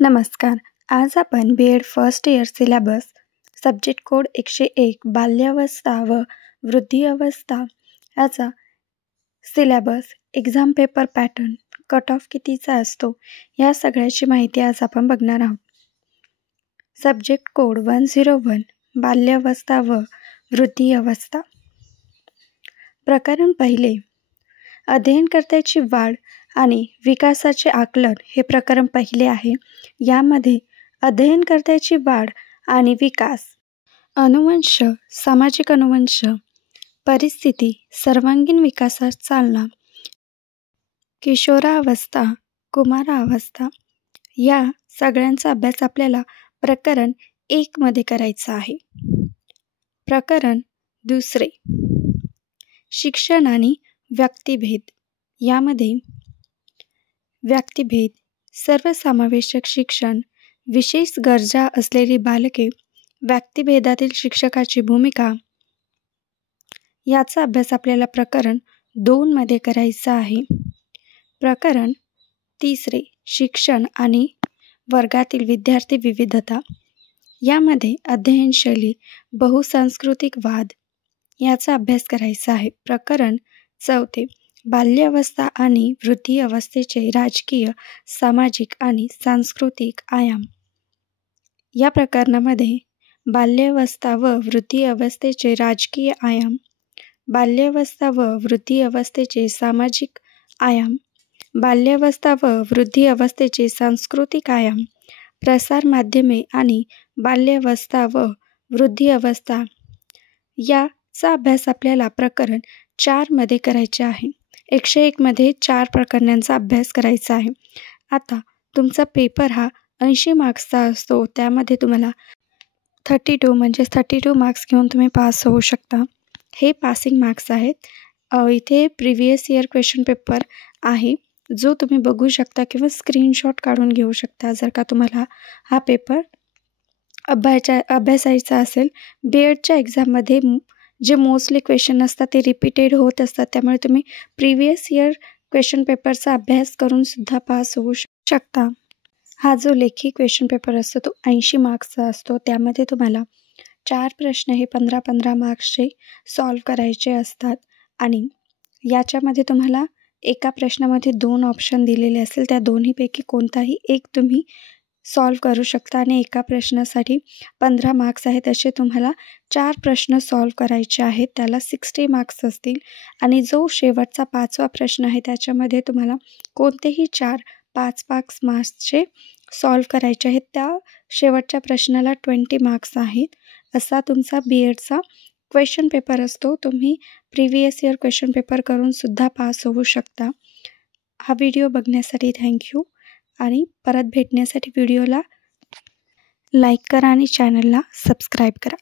नमस्कार. आज आपण B.Ed first year syllabus subject code 101 बाल्यावस्था व वृद्धी अवस्था याचा syllabus, exam paper pattern, cut off कितीचा असतो या सगळ्याची माहिती आज आपण बघणार आहोत. सब्जेक्ट कोड 101 बाल्यावस्था व वृद्धी अवस्था. प्रकरण पहिले, अध्ययनकर्त्याची वाढ आणि विकासाचे आकलन हे प्रकरण पहिले आहे. यामध्ये अध्ययनकर्त्याची वाढ आणि विकास, अनुवंश, सामाजिक अनुवंश, परिस्थिती, सर्वांगीण विकासास चालना, किशोरावस्था, कुमारावस्था या सगळ्यांचा अभ्यास आपल्याला प्रकरण 1 मध्ये करायचा आहे. प्रकरण दुसरे, शिक्षण आणि व्यक्तिभेद. यामध्ये व्यक्तिभेद, सर्वसमावेशक शिक्षण, विशेष गरजा असलेली बालके, व्यक्तिभेदातील शिक्षकाची भूमिका याचा अभ्यास आपल्याला प्रकरण 2 मध्ये करायचा आहे. प्रकरण तिसरे, शिक्षण आणि वर्गातील विद्यार्थी विविधता. यामध्ये अध्ययनशैली, बहुसांस्कृतिक वाद याचा अभ्यास करायचा आहे. प्रकरण चौथे, बाल्यावस्था आणि वृद्धी अवस्थेचे राजकीय, सामाजिक आणि सांस्कृतिक आयाम. या प्रकरणामध्ये बाल्यावस्था व वृद्धी अवस्थेचे राजकीय आयाम, बाल्यावस्था व वृद्धी अवस्थेचे सामाजिक आयाम, बाल्यावस्था व वृद्धी अवस्थेचे सांस्कृतिक आयाम, प्रसार माध्यमे आणि बाल्यावस्था व वृद्धी अवस्था याचा अभ्यास आपल्याला प्रकरण 4 मध्ये करायचे आहे. 101 मध्ये 4 प्रकरणांचा अभ्यास करायचा आहे. आता तुमचा पेपर हा 80 मार्क्सचा असतो. त्यामध्ये तुम्हाला 32 मार्क्स घेऊन तुम्ही पास होऊ शकता. हे पासिंग मार्क्स आहेत. इथे प्रिव्हियस इयर क्वेश्चन पेपर आहे जो तुम्ही बघू शकता किंवा स्क्रीनशॉट काढून घेऊ शकता जर का तुम्हाला हा पेपर अभ्यासायचा असेल. B.Edच्या एक्झाममध्ये जे मोस्टली क्वेश्चन असतात ते रिपीटेड होत असतात. त्यामुळे तुम्ही प्रिव्हियस इयर क्वेश्चन पेपरचा अभ्यास करून सुद्धा पास होऊ शकता. हा जो लेखी क्वेश्चन पेपर असतो तो 80 मार्क्सचा असतो. त्यामध्ये तुम्हाला 4 प्रश्न हे 15 मार्क्सचे सॉल्व करायचे असतात आणि याच्यामध्ये तुम्हाला एका प्रश्नामध्ये 2 ऑप्शन दिलेले असतील. त्या दोन्हीपैकी कोणताही एक तुम्ही सॉल्व करू शकता आणि एका प्रश्नासाठी 15 मार्क्स आहेत असे तुम्हाला 4 प्रश्न सॉल्व करायचे आहेत. त्याला 60 मार्क्स असतील आणि जो शेवटचा 5वा प्रश्न आहे त्याच्यामध्ये तुम्हाला कोणतेही 5 मार्क्सचे सॉल्व करायचे आहेत. त्या शेवटच्या प्रश्नाला 20 मार्क्स आहेत. असा तुमचा B.Edचा क्वेश्चन पेपर असतो. तुम्ही प्रिव्हियस इयर क्वेश्चन पेपर करून सुद्धा पास होऊ शकता. हा व्हिडिओ बघण्यासाठी थँक्यू आणि परत भेटण्यासाठी व्हिडिओला लाईक करा आणि चॅनलला सबस्क्राईब करा.